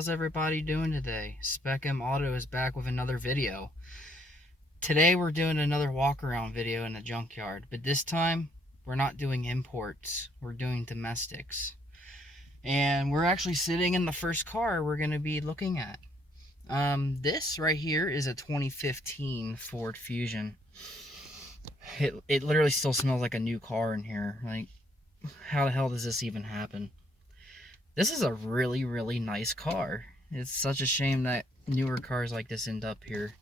how's everybody doing today? Spec M Auto is back with another video. Today we're doing another walk around video in the junkyard, but this time we're not doing imports, we're doing domestics. And we're actually sitting in the first car we're going to be looking at. This right here is a 2015 Ford Fusion. It literally still smells like a new car in here. Like, how the hell does this even happen? This is a really, really nice car. It's such a shame that newer cars like this end up here.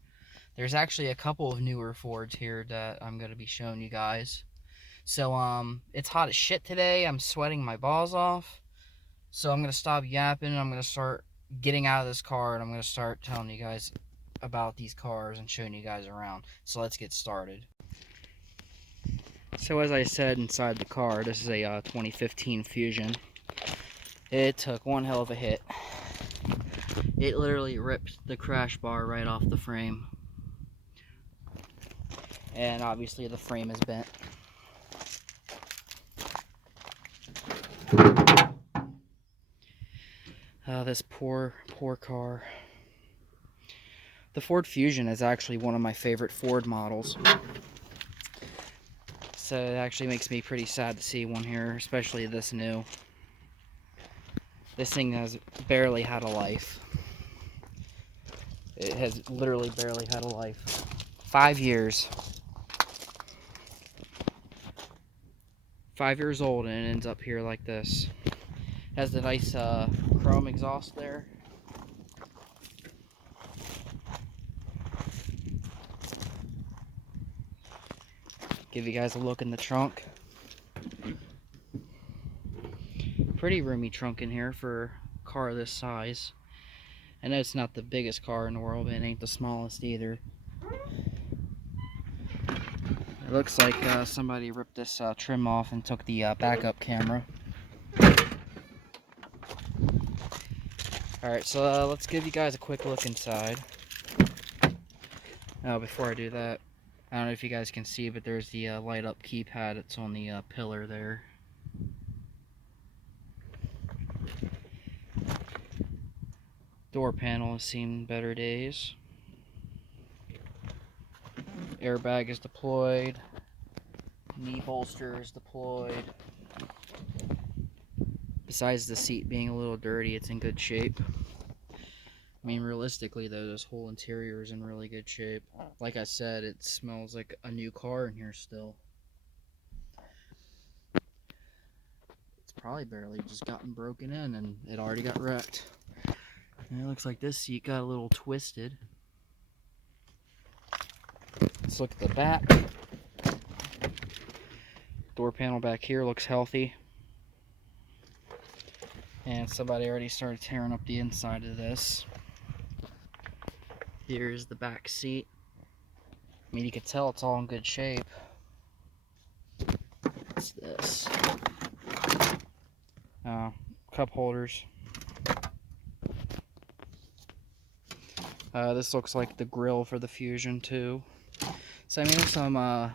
There's actually a couple of newer Fords here that I'm going to be showing you guys. So, it's hot as shit today. I'm sweating my balls off. So I'm going to stop yapping and I'm going to start getting out of this car and I'm going to start telling you guys about these cars and showing you guys around. So let's get started. So as I said inside the car, this is a 2015 Fusion. It took one hell of a hit. It literally ripped the crash bar right off the frame. And obviously the frame is bent. This poor car. The Ford Fusion is actually one of my favorite Ford models. So it actually makes me pretty sad to see one here, especially this new. This thing has barely had a life. It has literally barely had a life. 5 years. 5 years old and it ends up here like this. Has the nice chrome exhaust there. Give you guys a look in the trunk. Pretty roomy trunk in here for a car this size. I know it's not the biggest car in the world, but it ain't the smallest either. It looks like somebody ripped this trim off and took the backup camera. Alright, so let's give you guys a quick look inside. Before I do that, I don't know if you guys can see, but there's the light up keypad. It's on the pillar there. Door panel has seen better days. Airbag is deployed. Knee bolster is deployed. Besides the seat being a little dirty, it's in good shape. I mean, realistically though, this whole interior is in really good shape. Like I said, it smells like a new car in here still. It's probably barely just gotten broken in and it already got wrecked. And it looks like this seat got a little twisted. Let's look at the back. Door panel back here looks healthy. And somebody already started tearing up the inside of this. Here's the back seat. I mean, you can tell it's all in good shape. What's this? Cup holders. This looks like the grill for the Fusion too. So I mean, there's some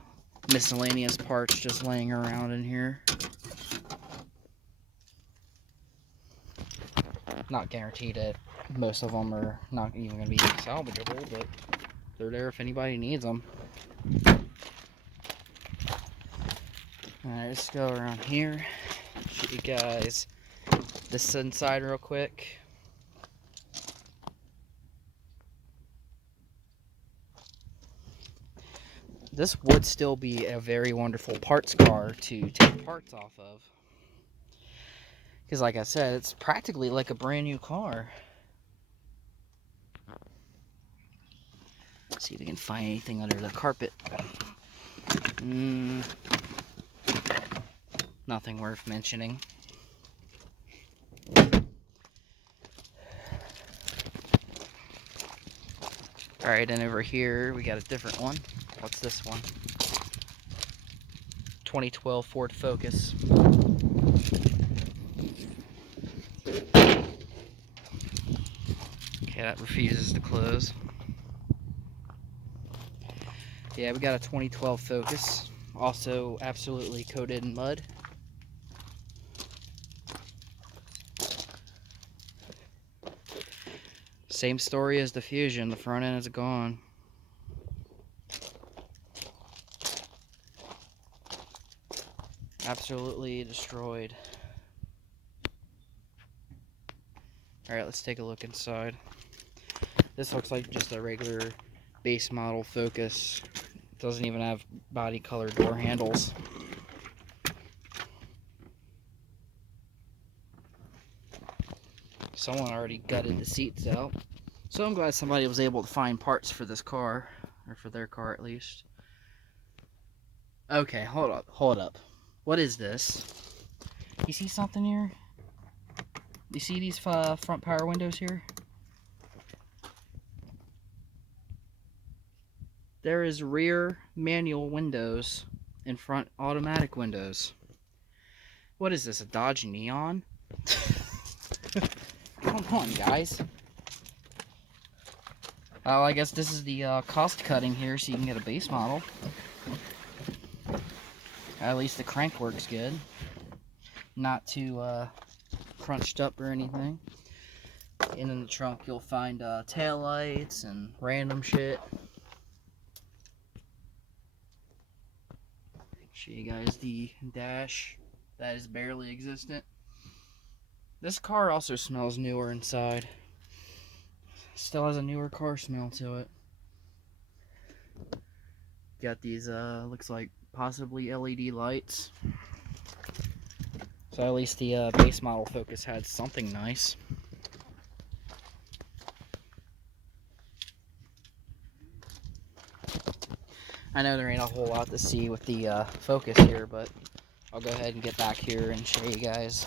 miscellaneous parts just laying around in here. Not guaranteed that most of them are not even going to be salvageable, but they're there if anybody needs them. Alright, let's go around here. Show you guys this inside real quick. This would still be a very wonderful parts car to take parts off of. Because like I said, it's practically like a brand new car. Let's see if we can find anything under the carpet. Nothing worth mentioning. Alright, and over here we got a different one. What's this one? 2012 Ford Focus. Okay, that refuses to close. Yeah, we got a 2012 Focus. Also absolutely coated in mud. Same story as the Fusion. The front end is gone. Absolutely destroyed. Alright, let's take a look inside. This looks like just a regular base model Focus. It doesn't even have body color door handles. Someone already gutted the seats out. So I'm glad somebody was able to find parts for this car. Or for their car at least. Okay, hold up. What is this? You see something here? You see these front power windows here? There is rear manual windows and front automatic windows. What is this, a Dodge Neon? Come on, guys. Oh, I guess this is the cost cutting here so you can get a base model. At least the crank works good. Not too crunched up or anything. And in the trunk you'll find tail lights and random shit. Show you guys the dash that is barely existent. This car also smells newer inside. Still has a newer car smell to it. Got these looks like possibly LED lights. So at least the base model Focus had something nice. I know there ain't a whole lot to see with the Focus here, but I'll go ahead and get back here and show you guys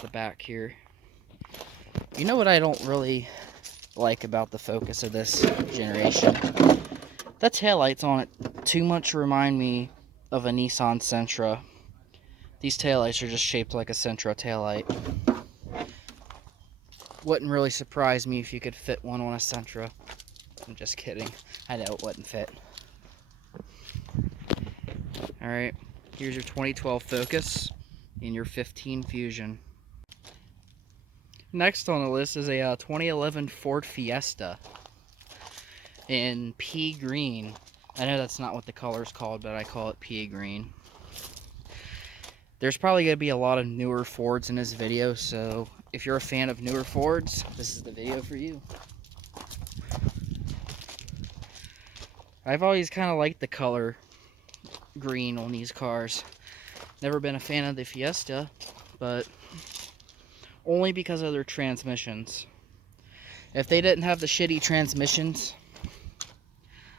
the back here. You know what I don't really like about the Focus of this generation? The taillights on it too much remind me of a Nissan Sentra. These taillights are just shaped like a Sentra taillight. Wouldn't really surprise me if you could fit one on a Sentra. I'm just kidding. I know it wouldn't fit. Alright, here's your 2012 Focus and your 15 Fusion. Next on the list is a 2011 Ford Fiesta in pea green. I know that's not what the color is called, but I call it pea green. There's probably going to be a lot of newer Fords in this video, so if you're a fan of newer Fords, this is the video for you. I've always kind of liked the color green on these cars. Never been a fan of the Fiesta, but only because of their transmissions. If they didn't have the shitty transmissions,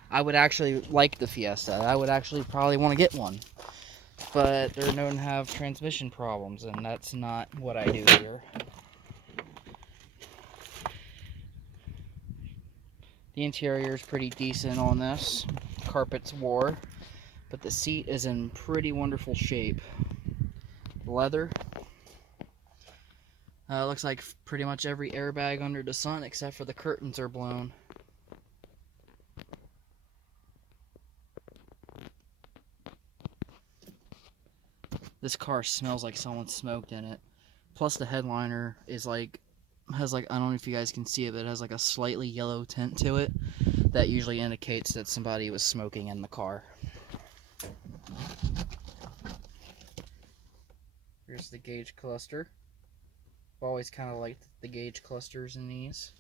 I would actually like the Fiesta. I would actually probably want to get one. But they're known to have transmission problems, and that's not what I do here. The interior is pretty decent on this. Carpet's wore, but the seat is in pretty wonderful shape. Leather. Looks like pretty much every airbag under the sun except for the curtains are blown. This car smells like someone smoked in it. Plus the headliner is has I don't know if you guys can see it, but it has like a slightly yellow tint to it. That usually indicates that somebody was smoking in the car. Here's the gauge cluster. I've always kind of liked the gauge clusters in these.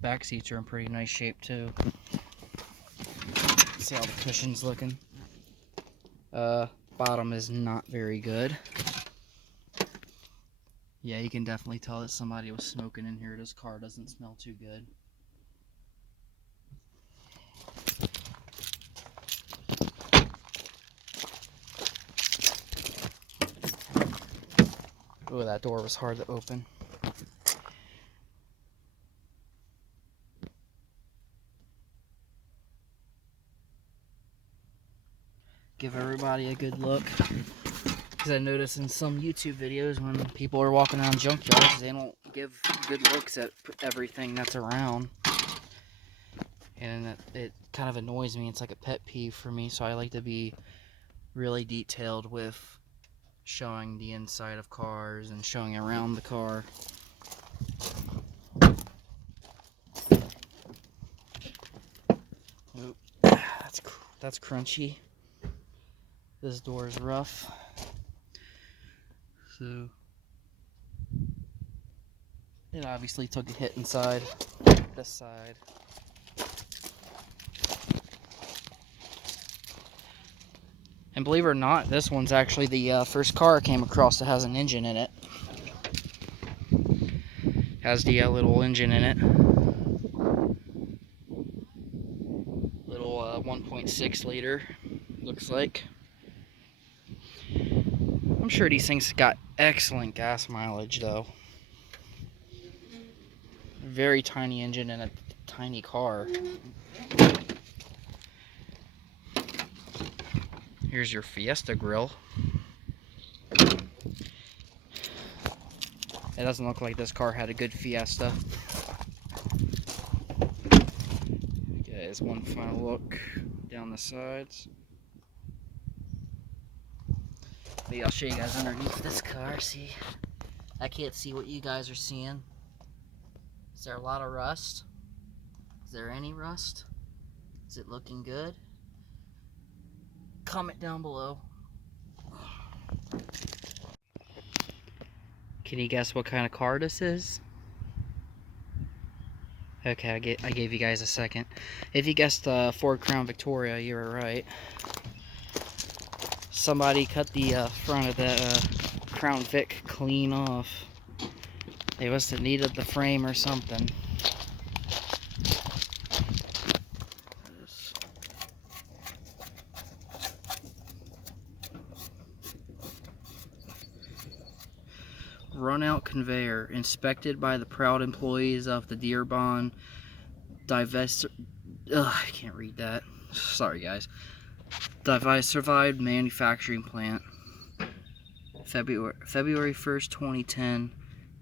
Back seats are in pretty nice shape too. See how the cushion's looking. Bottom is not very good. Yeah, you can definitely tell that somebody was smoking in here. This car doesn't smell too good. Oh, that door was hard to open. Give everybody a good look. Because I notice in some YouTube videos when people are walking around junkyards, they don't give good looks at everything that's around. and it kind of annoys me. It's like a pet peeve for me, so I like to be really detailed with showing the inside of cars and showing around the car. Oop, that's crunchy. This door is rough. So it obviously took a hit inside this side. And believe it or not, this one's actually the first car I came across that has an engine in it. Has the little engine in it. Little 1.6 liter, looks like. I'm sure these things got excellent gas mileage though. Very tiny engine in a tiny car. Here's your Fiesta grill. It doesn't look like this car had a good Fiesta. Guys, one final look down the sides. Maybe I'll show you guys underneath this car. See, I can't see what you guys are seeing. Is there a lot of rust? Is there any rust? Is it looking good? Comment down below. Can you guess what kind of car this is? Okay, I gave you guys a second. If you guessed Ford Crown Victoria, you were right. Somebody cut the front of that Crown Vic clean off. They must have needed the frame or something. Run-out conveyor inspected by the proud employees of the Dearborn I can't read that. Sorry guys. Diversified manufacturing plant. February 1st, 2010,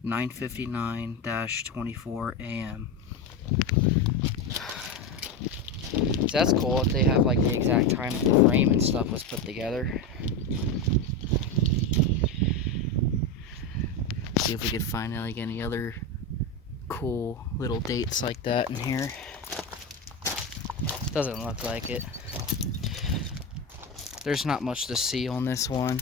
9:59-24 a.m. So that's cool if they have like the exact time that the frame and stuff was put together. See if we could find like any other cool little dates like that in here. Doesn't look like it. There's not much to see on this one.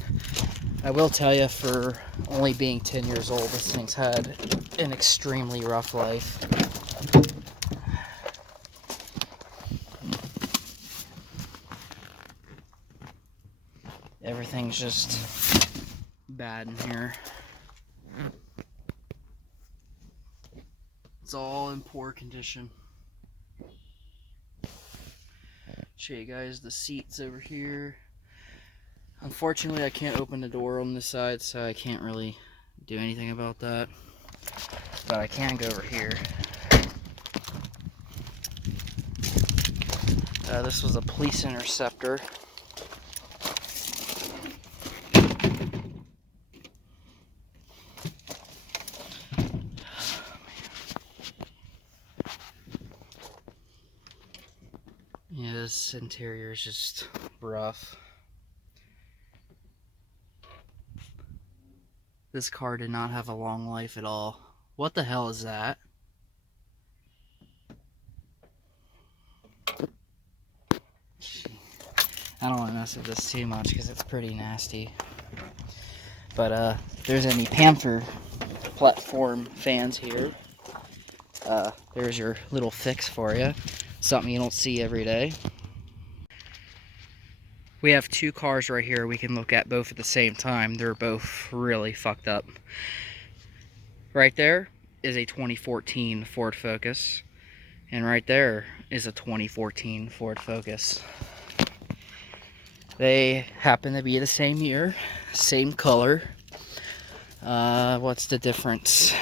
I will tell you, for only being 10 years old, this thing's had an extremely rough life. Everything's just bad in here. It's all in poor condition. Show you guys the seats over here. Unfortunately, I can't open the door on this side, so I can't really do anything about that. But I can go over here. This was a police interceptor. Yeah, this interior is just rough. This car did not have a long life at all. What the hell is that? I don't want to mess with this too much because it's pretty nasty. But if there's any Panther platform fans here, there's your little fix for you. Something you don't see every day. We have two cars right here we can look at both at the same time. They're both really fucked up. Right there is a 2014 Ford Focus, and right there is a 2014 Ford Focus. They happen to be the same year, same color. What's the difference?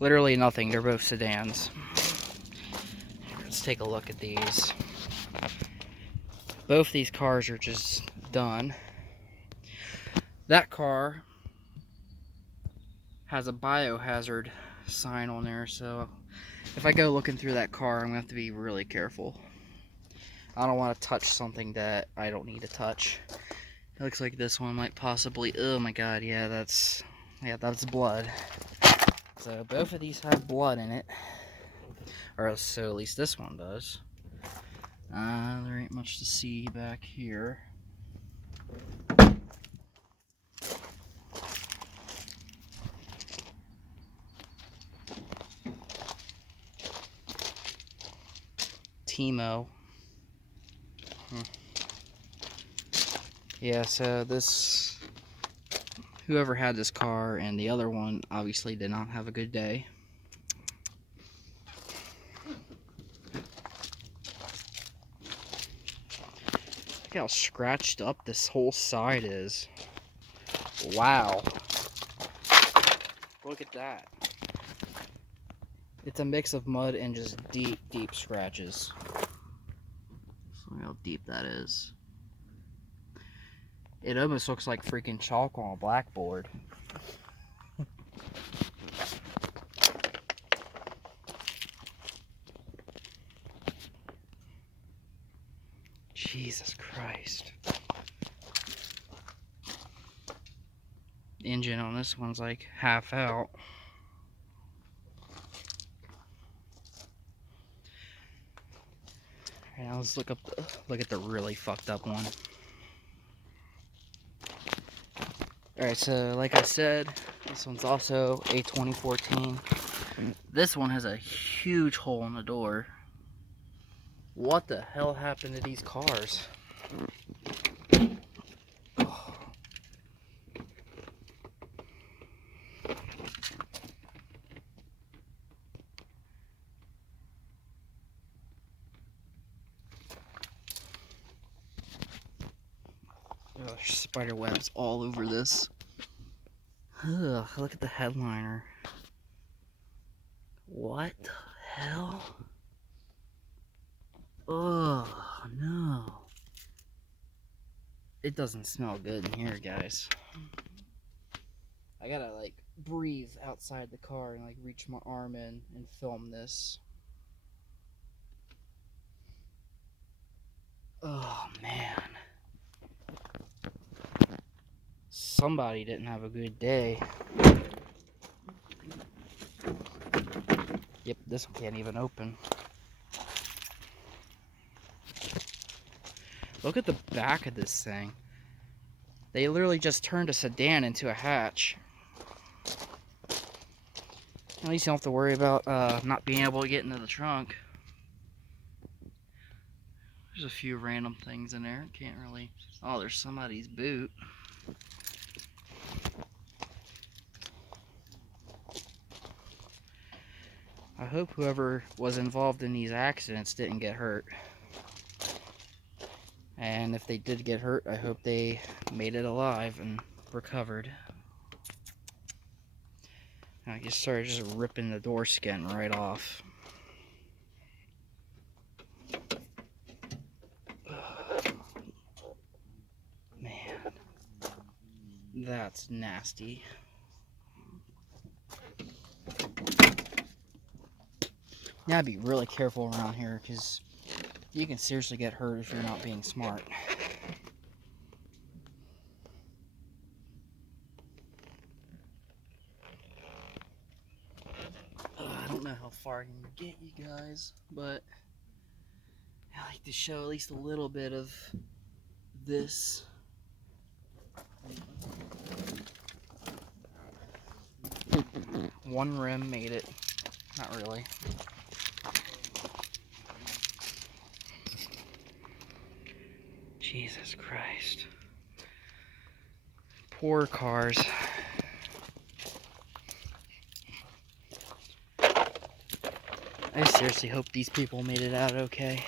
Literally nothing. They're both sedans. Let's take a look at these. Both these cars are just done. That car has a biohazard sign on there, so if I go looking through that car, I'm gonna have to be really careful. I don't want to touch something that I don't need to touch. It looks like this one might possibly, oh my god, yeah, that's blood. So both of these have blood in it, or so at least this one does. There ain't much to see back here. Timo. Yeah, so this, whoever had this car and the other one obviously did not have a good day. Look how scratched up this whole side is. Wow. Look at that. It's a mix of mud and just deep, deep scratches. Look how deep that is. It almost looks like freaking chalk on a blackboard. Jesus Christ. The engine on this one's like half out. Alright, now let's look at the really fucked up one. Alright, so like I said, this one's also a 2014. This one has a huge hole in the door. What the hell happened to these cars? Oh. Oh, there's spider webs all over this. Ugh, look at the headliner. What the hell? Oh, no. It doesn't smell good in here, guys. I gotta, like, breathe outside the car and, like, reach my arm in and film this. Oh, man. Somebody didn't have a good day. Yep, this one can't even open. Look at the back of this thing. They literally just turned a sedan into a hatch. At least you don't have to worry about not being able to get into the trunk. There's a few random things in there. Can't really... Oh, there's somebody's boot. I hope whoever was involved in these accidents didn't get hurt. And if they did get hurt, I hope they made it alive and recovered. I just started ripping the door skin right off. Man, that's nasty. You gotta be really careful around here because you can seriously get hurt if you're not being smart. I don't know how far I can get you guys, but I like to show at least a little bit of this. One rim made it. Not really. Jesus Christ. Poor cars. I seriously hope these people made it out okay.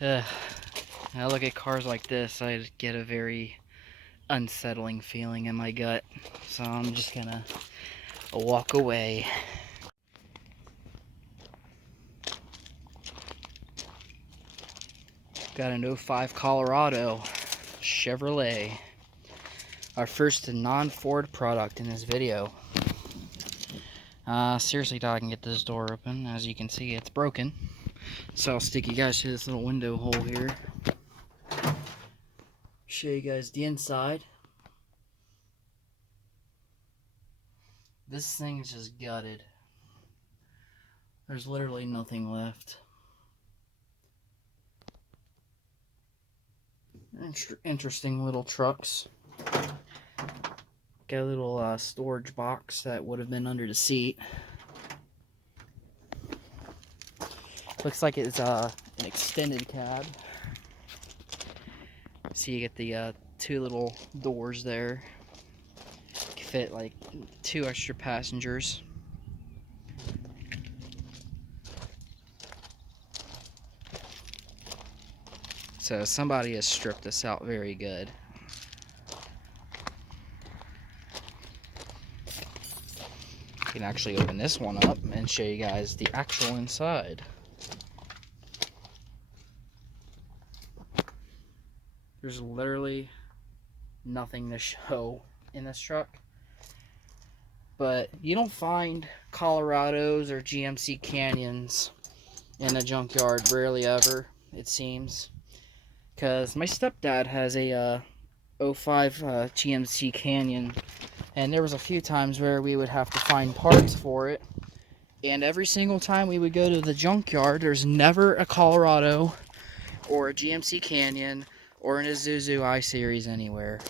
I look at cars like this, I get a very unsettling feeling in my gut. So I'm just gonna walk away. Got an 05 Colorado Chevrolet. Our first non-Ford product in this video. Seriously thought I can get this door open. As you can see, it's broken. So I'll stick you guys through this little window hole here. Show you guys the inside. This thing is just gutted. There's literally nothing left. Interesting little trucks. Got a little storage box that would have been under the seat. Looks like it's an extended cab. So you get the two little doors there. Fit like 2 extra passengers. So somebody has stripped this out very good. You can actually open this one up and show you guys the actual inside. There's literally nothing to show in this truck. But you don't find Colorados or GMC Canyons in a junkyard, rarely ever, it seems. Because my stepdad has a 05 GMC Canyon, and there was a few times where we would have to find parts for it. And every single time we would go to the junkyard, there's never a Colorado or a GMC Canyon or an Isuzu I-Series anywhere.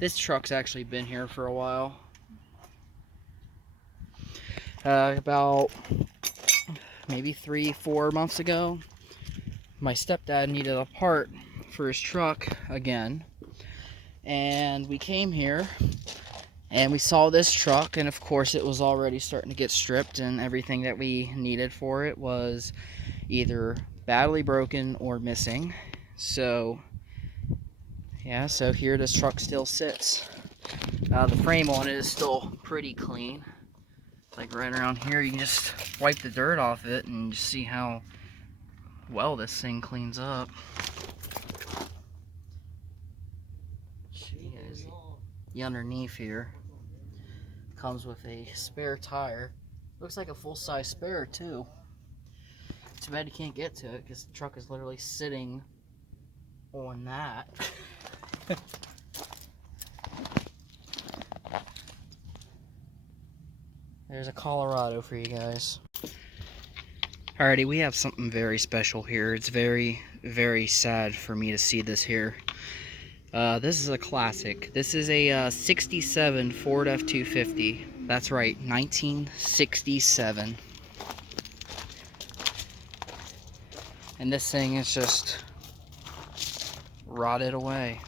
This truck's actually been here for a while. About maybe 3-4 months ago, my stepdad needed a part for his truck again. And we came here and we saw this truck, and of course it was already starting to get stripped, and everything that we needed for it was either badly broken or missing. So yeah, so here this truck still sits. The frame on it is still pretty clean. Like right around here, you can just wipe the dirt off it and just see how well this thing cleans up. Jeez. The underneath here comes with a spare tire. Looks like a full-size spare too. Too bad you can't get to it because the truck is literally sitting on that. There's a Colorado for you guys. Alrighty, we have something very special here. It's very, very sad for me to see this here. This is a classic. This is a 67 Ford F-250. That's right, 1967. And this thing is just rotted away.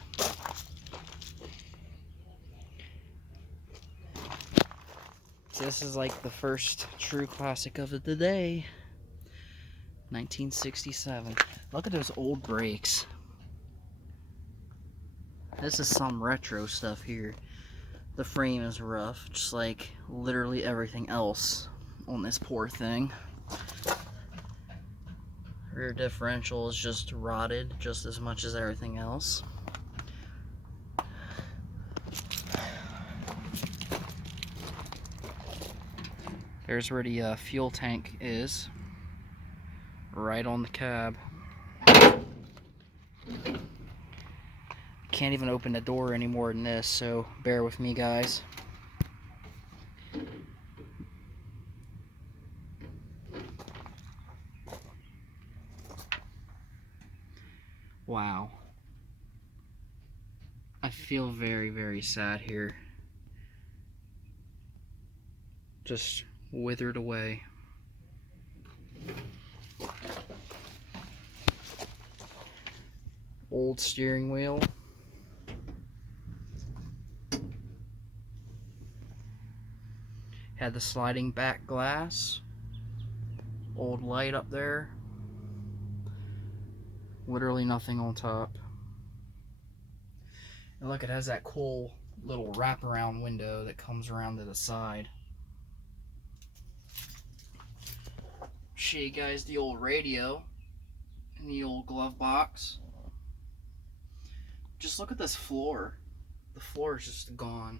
This is like the first true classic of the day. 1967. Look at those old brakes. This is some retro stuff here. The frame is rough, just like literally everything else on this poor thing. Rear differential is just rotted just as much as everything else. There's where the fuel tank is, right on the cab. Can't even open the door any more than this, so bear with me, guys. Wow. I feel very, very sad here. Just withered away. Old steering wheel. Had the sliding back glass. Old light up there. Literally nothing on top. And look, it has that cool little wraparound window that comes around to the side. Show you guys the old radio in the old glove box. Just look at this floor. The floor is just gone.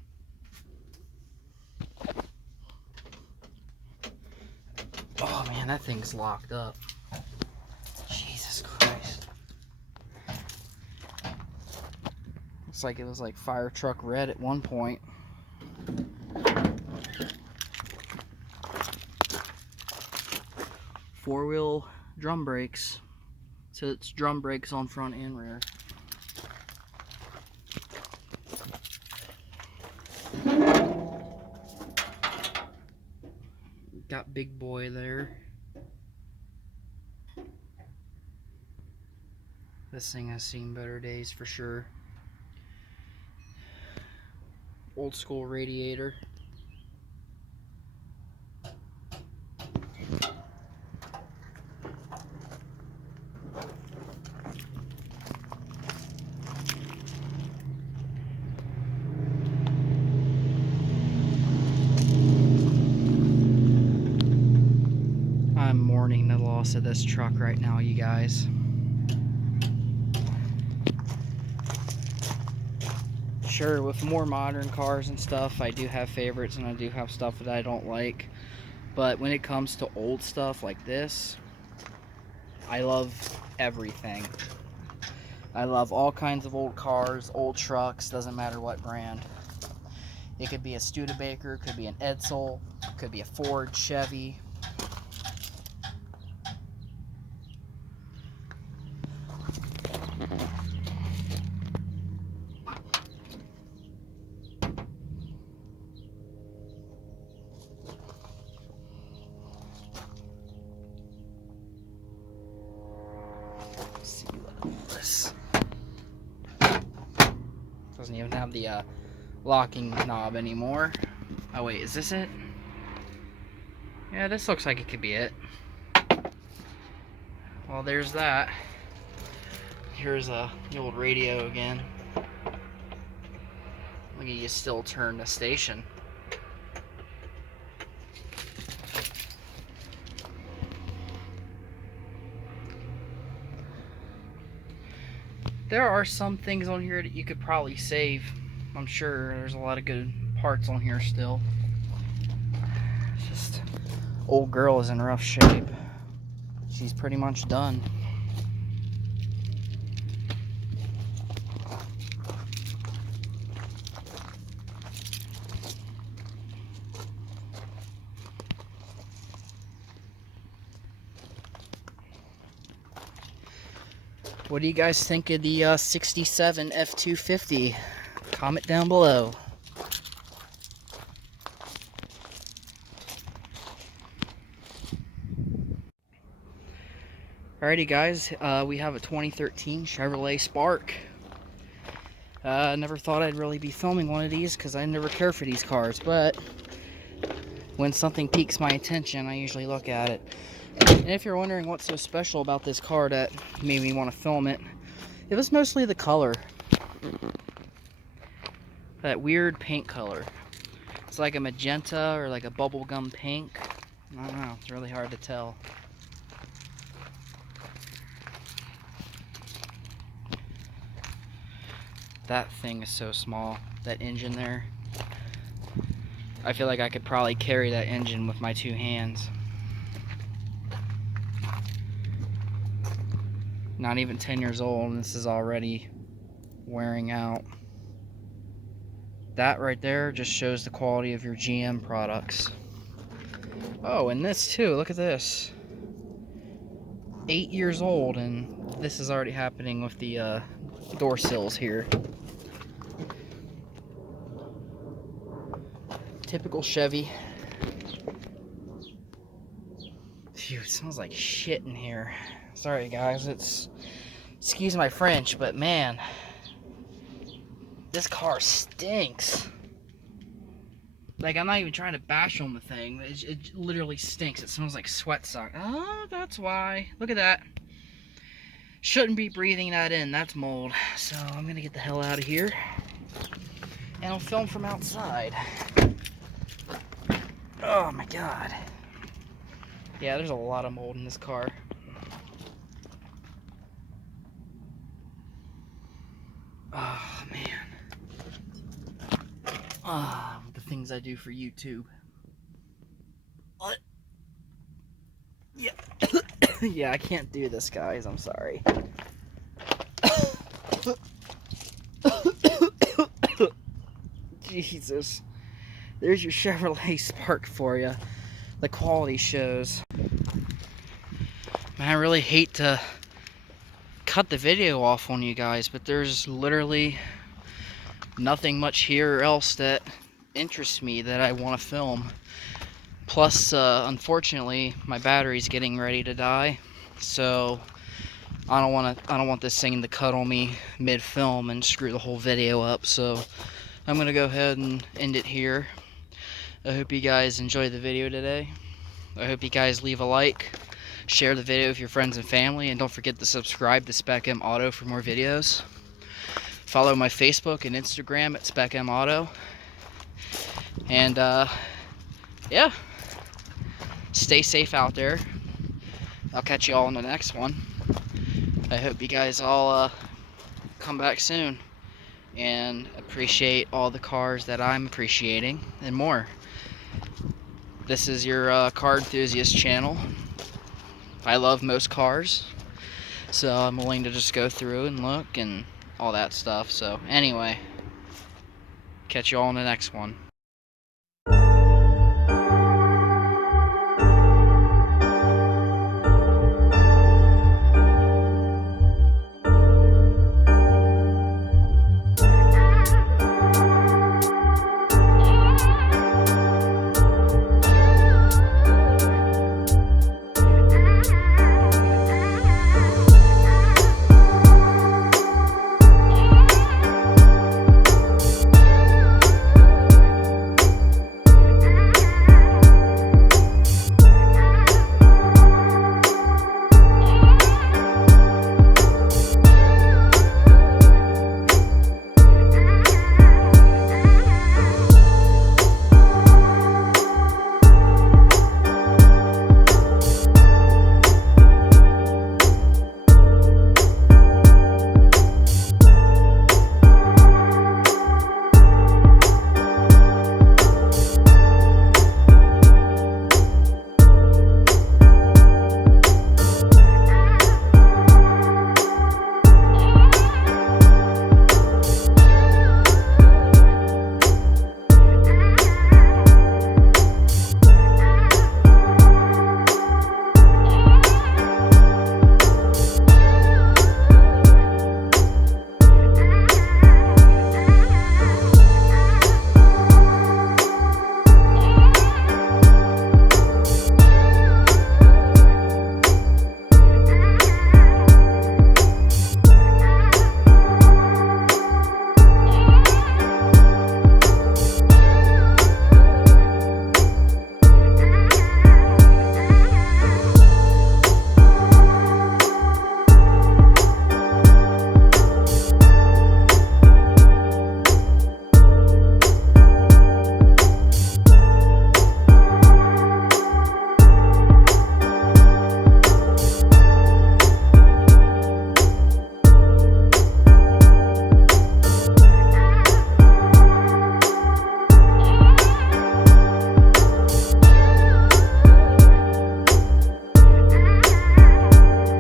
Oh man, that thing's locked up. Jesus Christ. Looks like it was like fire truck red at one point. Four-wheel drum brakes. So it's drum brakes on front and rear. Got big boy there. This thing has seen better days for sure. Old school radiator. I'm mourning the loss of this truck right now, you guys. Sure, with more modern cars and stuff, I do have favorites and I do have stuff that I don't like. But when it comes to old stuff like this, I love everything. I love all kinds of old cars, old trucks, doesn't matter what brand. It could be a Studebaker, could be an Edsel, could be a Ford, Chevy. Doesn't even have the locking knob anymore. Oh wait, is this it? Yeah, this looks like it could be it. Well, there's that. Here's the old radio again. Look at you, still turn the station. There are some things on here that you could probably save. I'm sure there's a lot of good parts on here still. It's just, old girl is in rough shape. She's pretty much done. What do you guys think of the 67 F250? Comment down below. Alrighty guys, we have a 2013 Chevrolet Spark. Never thought I'd really be filming one of these because I never care for these cars, but when something piques my attention, I usually look at it. And if you're wondering what's so special about this car that made me want to film it, it was mostly the color. That weird paint color. It's like a magenta or like a bubblegum pink. I don't know, it's really hard to tell. That thing is so small, that engine there. I feel like I could probably carry that engine with my two hands. Not even 10 years old and this is already wearing out. That right there just shows the quality of your GM products. Oh, and this too, look at this. 8 years old and this is already happening with the door sills here. Typical Chevy. Phew, it smells like shit in here. Sorry guys, excuse my French, but man, this car stinks. Like, I'm not even trying to bash on the thing. It literally stinks. It smells like sweat sock. Oh, that's why. Look at that. Shouldn't be breathing that in. That's mold. So I'm gonna get the hell out of here. And I'll film from outside. Oh my god. Yeah, there's a lot of mold in this car. Oh man. things I do for YouTube. What? Yeah. Yeah, I can't do this, guys. I'm sorry. Jesus. There's your Chevrolet Spark for you. The quality shows. Man, I really hate to cut the video off on you guys, but there's literally nothing much here else that interests me that I want to film. Plus, unfortunately, my battery's getting ready to die, so I don't want this thing to cut on me mid-film and screw the whole video up. So I'm gonna go ahead and end it here. I hope you guys enjoyed the video today. I hope you guys leave a like, share the video with your friends and family, and don't forget to subscribe to Spec M Auto for more videos. Follow my Facebook and Instagram at Spec M Auto. And yeah, stay safe out there. I'll catch you all in the next one. I hope you guys all come back soon and appreciate all the cars that I'm appreciating and more. This is your car enthusiast channel. I love most cars, so I'm willing to just go through and look and all that stuff. So anyway, catch you all in the next one.